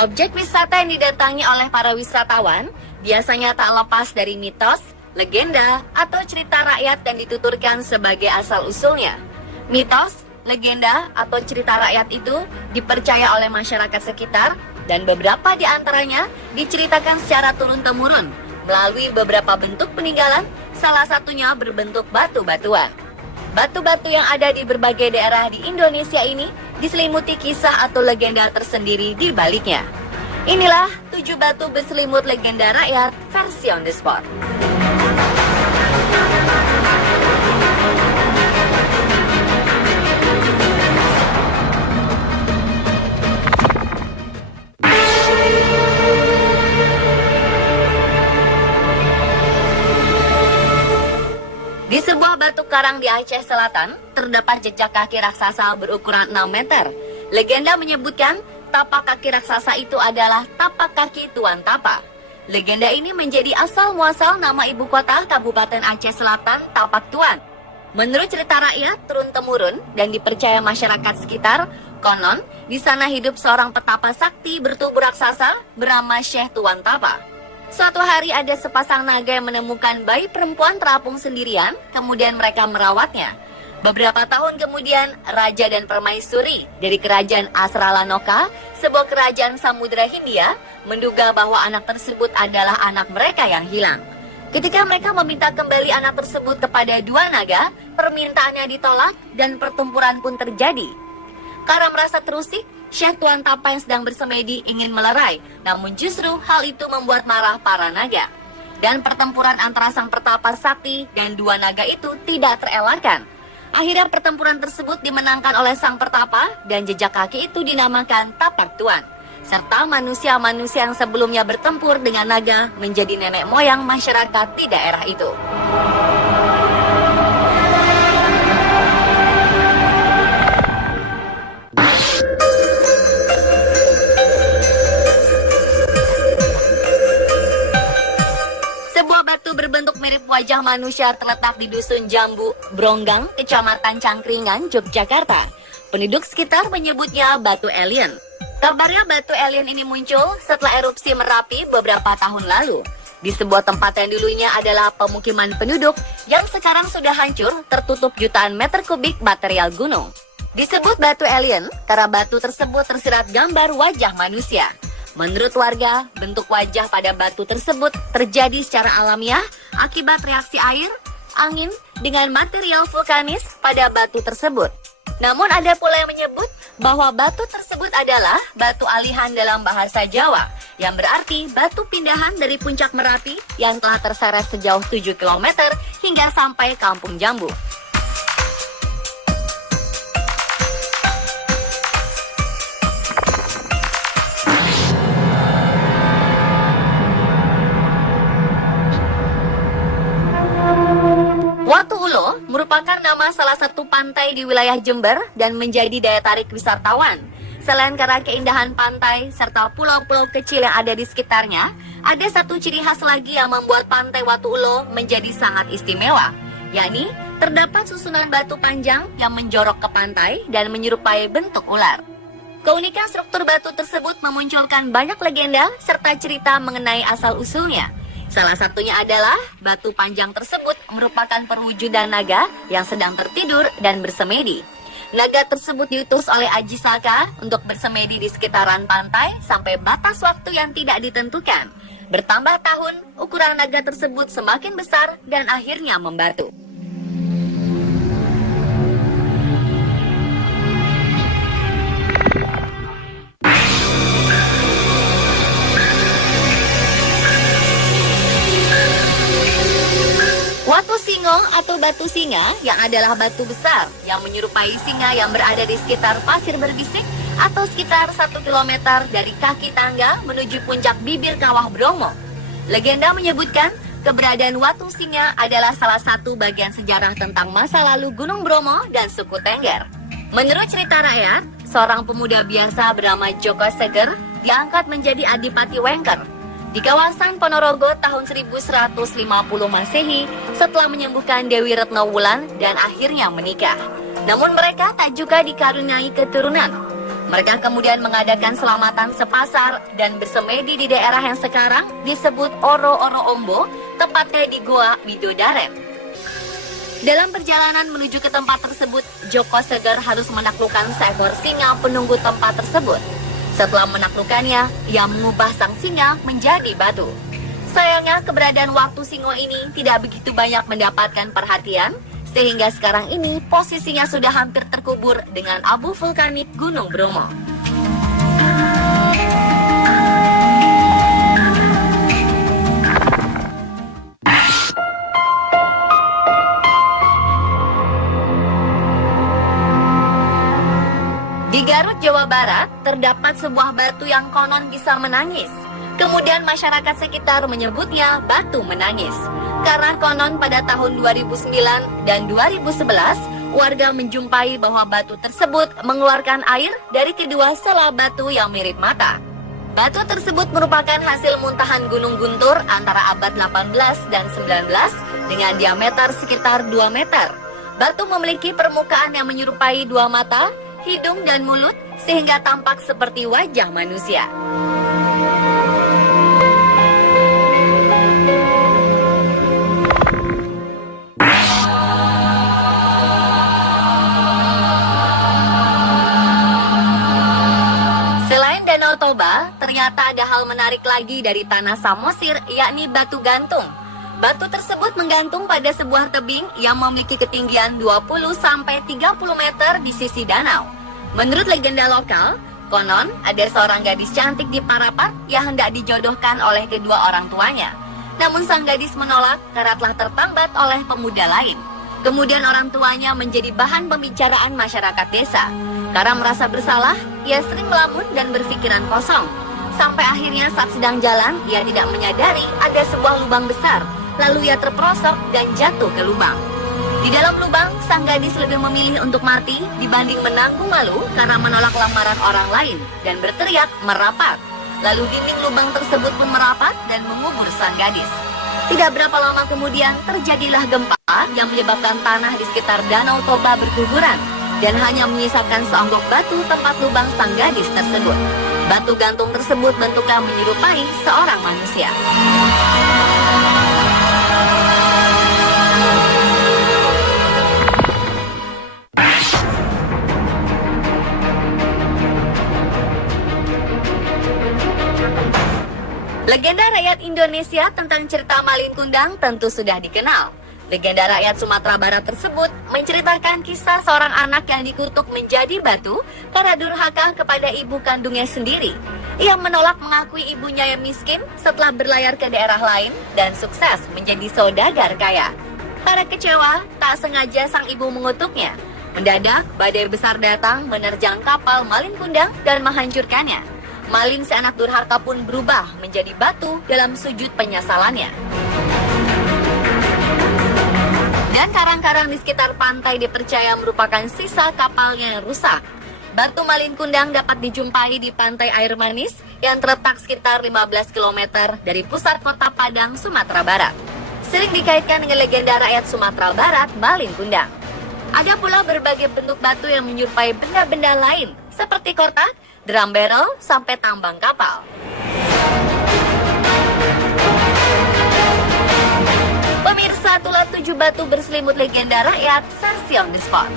Objek wisata yang didatangi oleh para wisatawan biasanya tak lepas dari mitos, legenda, atau cerita rakyat yang dituturkan sebagai asal-usulnya. Mitos, legenda, atau cerita rakyat itu dipercaya oleh masyarakat sekitar dan beberapa di antaranya diceritakan secara turun-temurun melalui beberapa bentuk peninggalan, salah satunya berbentuk batu-batuan. Batu-batu yang ada di berbagai daerah di Indonesia ini diselimuti kisah atau legenda tersendiri di baliknya. Inilah 7 batu berselimut legenda rakyat versi on the spot. Di sebuah batu karang di Aceh Selatan, terdapat jejak kaki raksasa berukuran 6 meter. Legenda menyebutkan tapak kaki raksasa itu adalah tapak kaki Tuan Tapa. Legenda ini menjadi asal-muasal nama ibu kota Kabupaten Aceh Selatan, Tapak Tuan. Menurut cerita rakyat turun-temurun dan dipercaya masyarakat sekitar, konon di sana hidup seorang petapa sakti bertubuh raksasa bernama Syekh Tuan Tapa. Suatu hari ada sepasang naga yang menemukan bayi perempuan terapung sendirian, kemudian mereka merawatnya. Beberapa tahun kemudian, Raja dan Permaisuri dari kerajaan Asralanoka, sebuah kerajaan Samudra Hindia, menduga bahwa anak tersebut adalah anak mereka yang hilang. Ketika mereka meminta kembali anak tersebut kepada dua naga, permintaannya ditolak dan pertempuran pun terjadi. Karena merasa terusik, Syekh Tuan Tapa yang sedang bersemedi ingin melerai, namun justru hal itu membuat marah para naga. Dan pertempuran antara sang petapa sakti dan dua naga itu tidak terelakkan. Akhirnya pertempuran tersebut dimenangkan oleh sang pertapa dan jejak kaki itu dinamakan Tapak Tuan. Serta manusia-manusia yang sebelumnya bertempur dengan naga menjadi nenek moyang masyarakat di daerah itu. Batu berbentuk mirip wajah manusia terletak di Dusun Jambu, Bronggang, Kecamatan Cangkringan, Yogyakarta. Penduduk sekitar menyebutnya batu alien. Kabarnya batu alien ini muncul setelah erupsi Merapi beberapa tahun lalu. Di sebuah tempat yang dulunya adalah pemukiman penduduk yang sekarang sudah hancur tertutup jutaan meter kubik material gunung. Disebut batu alien karena batu tersebut tersirat gambar wajah manusia. Menurut warga, bentuk wajah pada batu tersebut terjadi secara alamiah akibat reaksi air, angin, dengan material vulkanis pada batu tersebut. Namun ada pula yang menyebut bahwa batu tersebut adalah batu alihan dalam bahasa Jawa, yang berarti batu pindahan dari puncak Merapi yang telah terseret sejauh 7 km hingga sampai Kampung Jambu. Watu Ulo merupakan nama salah satu pantai di wilayah Jember dan menjadi daya tarik wisatawan. Selain karena keindahan pantai serta pulau-pulau kecil yang ada di sekitarnya, ada satu ciri khas lagi yang membuat pantai Watu Ulo menjadi sangat istimewa, yakni terdapat susunan batu panjang yang menjorok ke pantai dan menyerupai bentuk ular. Keunikan struktur batu tersebut memunculkan banyak legenda serta cerita mengenai asal-usulnya. Salah satunya adalah batu panjang tersebut merupakan perwujudan naga yang sedang tertidur dan bersemedi. Naga tersebut diutus oleh Aji Saka untuk bersemedi di sekitaran pantai sampai batas waktu yang tidak ditentukan. Bertambah tahun, ukuran naga tersebut semakin besar dan akhirnya membatu. Watu Singong atau batu singa yang adalah batu besar yang menyerupai singa yang berada di sekitar Pasir Berbisik atau sekitar 1 km dari kaki tangga menuju puncak bibir Kawah Bromo. Legenda menyebutkan keberadaan Watu Singa adalah salah satu bagian sejarah tentang masa lalu Gunung Bromo dan suku Tengger. Menurut cerita rakyat, seorang pemuda biasa bernama Joko Seger diangkat menjadi Adipati Wengker di kawasan Ponorogo tahun 1150 Masehi setelah menyembuhkan Dewi Retno Wulan dan akhirnya menikah. Namun mereka tak juga dikaruniai keturunan. Mereka kemudian mengadakan selamatan sepasar dan bersemedi di daerah yang sekarang disebut Oro-Oro Ombo, tepatnya di Goa Widodaren. Dalam perjalanan menuju ke tempat tersebut, Joko Seger harus menaklukkan seekor singa penunggu tempat tersebut. Setelah menaklukkannya, ia mengubah sang singa menjadi batu. Sayangnya, keberadaan waktu singo ini tidak begitu banyak mendapatkan perhatian, sehingga sekarang ini posisinya sudah hampir terkubur dengan abu vulkanik Gunung Bromo. Di Garut, Jawa Barat, terdapat sebuah batu yang konon bisa menangis. Kemudian masyarakat sekitar menyebutnya batu menangis. Karena konon pada tahun 2009 dan 2011, warga menjumpai bahwa batu tersebut mengeluarkan air dari kedua sela batu yang mirip mata. Batu tersebut merupakan hasil muntahan Gunung Guntur antara abad 18 dan 19 dengan diameter sekitar 2 meter. Batu memiliki permukaan yang menyerupai dua mata, hidung dan mulut sehingga tampak seperti wajah manusia. Selain Danau Toba, ternyata ada hal menarik lagi dari tanah Samosir, yakni batu gantung. Batu tersebut menggantung pada sebuah tebing yang memiliki ketinggian 20-30 meter di sisi danau. Menurut legenda lokal, konon ada seorang gadis cantik di Parapat yang hendak dijodohkan oleh kedua orang tuanya. Namun sang gadis menolak karena telah tertambat oleh pemuda lain. Kemudian orang tuanya menjadi bahan pembicaraan masyarakat desa. Karena merasa bersalah, ia sering melamun dan berpikiran kosong. Sampai akhirnya saat sedang jalan, ia tidak menyadari ada sebuah lubang besar. Lalu ia terperosok dan jatuh ke lubang. Di dalam lubang, sang gadis lebih memilih untuk mati dibanding menanggung malu karena menolak lamaran orang lain dan berteriak merapat. Lalu dinding lubang tersebut pun merapat dan mengubur sang gadis. Tidak berapa lama kemudian terjadilah gempa yang menyebabkan tanah di sekitar Danau Toba berguguran dan hanya menyisakan seonggok batu tempat lubang sang gadis tersebut. Batu gantung tersebut bentuknya menyerupai seorang manusia. Legenda rakyat Indonesia tentang cerita Malin Kundang tentu sudah dikenal. Legenda rakyat Sumatera Barat tersebut menceritakan kisah seorang anak yang dikutuk menjadi batu karena durhaka kepada ibu kandungnya sendiri. Ia menolak mengakui ibunya yang miskin setelah berlayar ke daerah lain dan sukses menjadi saudagar kaya. Karena kecewa, tak sengaja sang ibu mengutuknya. Mendadak, badai besar datang menerjang kapal Malin Kundang dan menghancurkannya. Malin si anak durhaka pun berubah menjadi batu dalam sujud penyesalannya. Dan karang-karang di sekitar pantai dipercaya merupakan sisa kapalnya yang rusak. Batu Malin Kundang dapat dijumpai di pantai Air Manis yang terletak sekitar 15 km dari pusat kota Padang, Sumatera Barat. Sering dikaitkan dengan legenda rakyat Sumatera Barat, Malin Kundang. Ada pula berbagai bentuk batu yang menyerupai benda-benda lain seperti kotak, drum barrel, sampai tambang kapal. Pemirsa, itulah 7 batu berselimut legenda rakyat versi on the spot.